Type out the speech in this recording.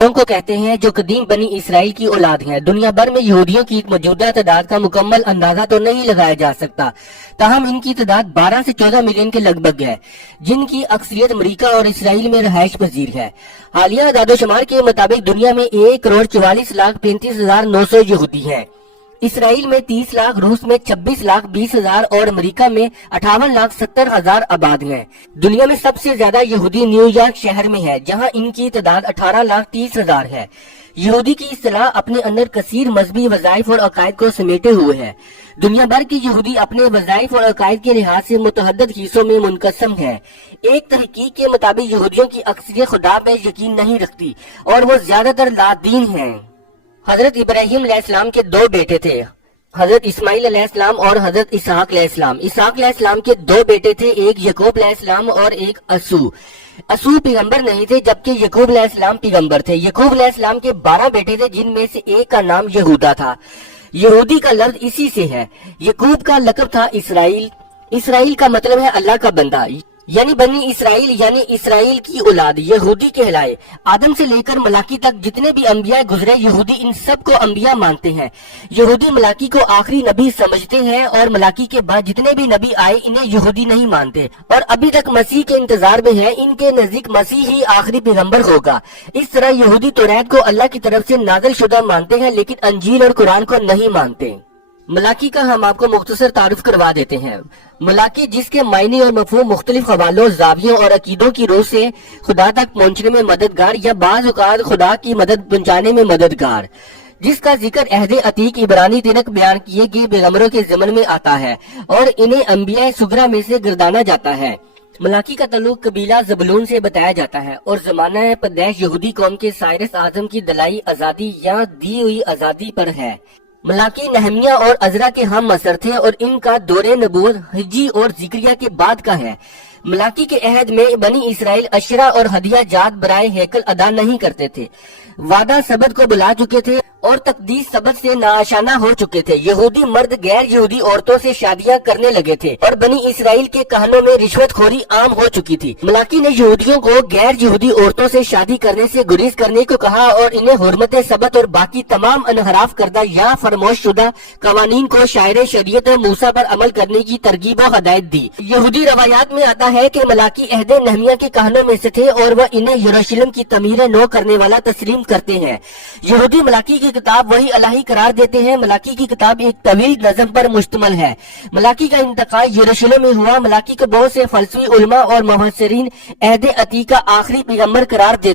کو کہتے ہیں جو قدیم بنی اسرائیل کی اولاد ہیں۔ دنیا بھر میں یہودیوں کی موجودہ تعداد کا مکمل اندازہ تو نہیں لگایا جا سکتا، تاہم ان کی تعداد 12 سے 14 ملین کے لگ بھگ ہے، جن کی اکثریت امریکہ اور اسرائیل میں رہائش پذیر ہے۔ حالیہ اعداد و شمار کے مطابق دنیا میں 1,44,35,900 یہودی ہیں۔ اسرائیل میں 30 لاکھ، روس میں 26,20,000 اور امریکہ میں 58,70,000 آباد ہیں۔ دنیا میں سب سے زیادہ یہودی نیو یارک شہر میں ہے، جہاں ان کی تعداد 18,30,000 ہے۔ یہودی کی اصطلاح اپنے اندر کثیر مذہبی وظائف اور عقائد کو سمیٹے ہوئے ہے۔ دنیا بھر کی یہودی اپنے وظائف اور عقائد کے لحاظ سے متعدد حصوں میں منقسم ہے۔ ایک تحقیق کے مطابق یہودیوں کی اکثریت خدا پہ یقین نہیں رکھتی اور وہ زیادہ تر لا دین ہیں۔ حضرت ابراہیم علیہ السلام کے 2 بیٹے تھے، حضرت اسماعیل علیہ السلام اور حضرت اسحاق علیہ السلام۔ اسحاق علیہ السلام کے 2 بیٹے تھے، ایک یعقوب علیہ السلام اور ایک اسو پیغمبر نہیں تھے، جبکہ یعقوب علیہ السلام پیغمبر تھے۔ یعقوب علیہ السلام کے 12 بیٹے تھے، جن میں سے ایک کا نام یہودا تھا۔ یہودی کا لفظ اسی سے ہے۔ یعقوب کا لقب تھا اسرائیل۔ اسرائیل کا مطلب ہے اللہ کا بندہ، یعنی بنی اسرائیل، یعنی اسرائیل کی اولاد یہودی کہلائے۔ آدم سے لے کر ملاکی تک جتنے بھی انبیاء گزرے، یہودی ان سب کو انبیاء مانتے ہیں۔ یہودی ملاکی کو آخری نبی سمجھتے ہیں اور ملاکی کے بعد جتنے بھی نبی آئے انہیں یہودی نہیں مانتے، اور ابھی تک مسیح کے انتظار میں ہیں۔ ان کے نزدیک مسیح ہی آخری پیغمبر ہوگا۔ اس طرح یہودی توریت کو اللہ کی طرف سے نازل شدہ مانتے ہیں، لیکن انجیل اور قرآن کو نہیں مانتے۔ ملاکی کا ہم آپ کو مختصر تعارف کروا دیتے ہیں۔ ملاکی، جس کے معنی اور مفہوم مختلف حوالوں، زاویوں اور عقیدوں کی روح سے خدا تک پہنچنے میں مددگار یا بعض اوقات خدا کی مدد پہنچانے میں مددگار، جس کا ذکر عہد عتیق عبرانی تنک بیان کیے گئے پیغمبروں کے ضمن میں آتا ہے اور انہیں انبیاء صغرا میں سے گردانا جاتا ہے۔ ملاکی کا تعلق قبیلہ زبلون سے بتایا جاتا ہے اور زمانہ پیدائش یہودی قوم کے سائرس اعظم کی دلائی آزادی یا دی ہوئی آزادی پر ہے۔ ملاکی نہمیہ اور عزرا کے ہم عصر تھے اور ان کا دور نبوت حجی اور ذکریہ کے بعد کا ہے۔ ملاکی کے عہد میں بنی اسرائیل اشرا اور ہدیہ جات برائے ہیکل ادا نہیں کرتے تھے، وعدہ سبت کو بلا چکے تھے اور تقدیس سبت سے ناآشنا ہو چکے تھے۔ یہودی مرد غیر یہودی عورتوں سے شادیاں کرنے لگے تھے اور بنی اسرائیل کے کہنوں میں رشوت خوری عام ہو چکی تھی۔ ملاکی نے یہودیوں کو غیر یہودی عورتوں سے شادی کرنے سے گریز کرنے کو کہا اور انہیں حرمت سبت اور باقی تمام انحراف کردہ یا فراموش شدہ قوانین کو شاعر شریعت موسیٰ پر عمل کرنے کی ترغیب و ہدایت دی۔ یہودی روایات میں آتا ہے کہ ملاکی عہد نہمیہ کے کہنوں میں سے تھے اور وہ انہیں یروشلم کی تعمیر نو کرنے والا تسلیم کرتے ہیں۔ یہودی ملاکی کی کتاب وحی الہی قرار دیتے ہیں۔ ملاکی کی کتاب ایک طویل نظم پر مشتمل ہے۔ ملاکی کا انتقال یروشلم میں ہوا۔ ملاکی کو بہت سے فلسفی علماء اور مفسرین عہد عتیق کا آخری پیغمبر قرار دیتے